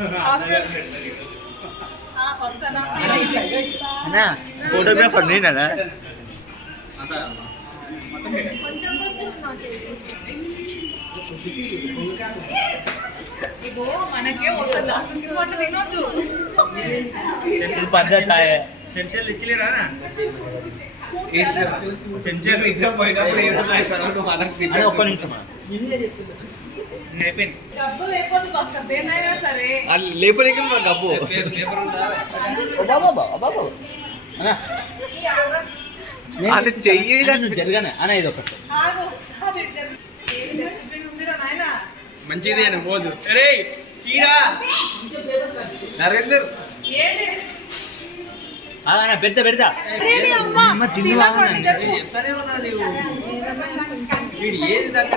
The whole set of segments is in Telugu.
हां फर्स्ट आना आना फोटोग्राफर नहीं ना ना माता मत के கொஞ்சம் கொஞ்சம் నాకే ఇన్ని ఇన్ని బొంగ కా ఈ బో మనకే ఓద లాంటి కొట్ట తినొదు ఇన్ని పద్ధతాయ శంశలి చిలిరా నా ఏస్ అంటే సంజ నిద్రపోయినప్పుడు ఏదైనా కరొను మనసి అరే ఒక్క నిమిషం నిన్న చెప్పింది హ్యాపీ డబ్బు లేకపోతే బస్ దేన్నైనా సరే అది లేపర్ ఎక్కిన డబ్బు లేపర్ ఉందా బాబా బాబా బాబా అది చెయ్యేదాన్ని జరగనే అనే ఇది ఒకటి మంచిది అని పోదు సరే కీరా నరేందర్ ఏది దాకా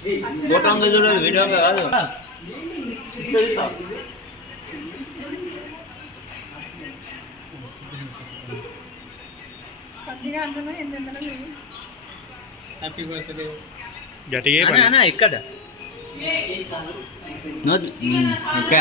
බොටම් දෙදොල වීඩියෝ එක ගන්න. කද්දි ගන්න නෝ එන්නන නෝ. නොද මක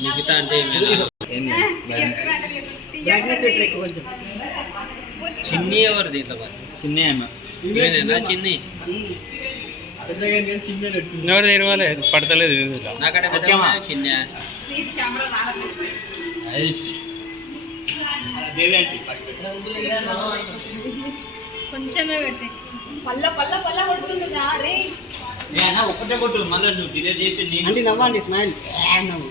නිකිත අන්ටේ చిన్న ఎవరు దీంట్లో చిన్న చిన్న ఎవరు తెరవలేదు పడతలేదు దీంట్లో నాకంటే చిన్న కొంచెమే పెట్టి ఒక్కటే కొట్టు మళ్ళీ నువ్వు డిలే చేసి అంటే నవ్వండి స్మైల్ నవ్వు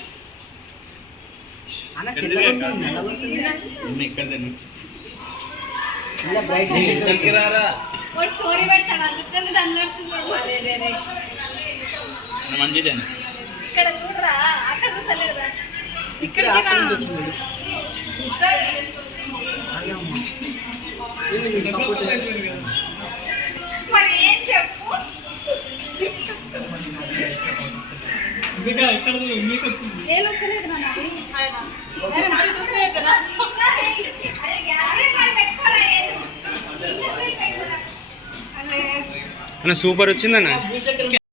ఇక్కడ నేను వస్తలేదు నాన్న અને સુપર વચ્ચે ને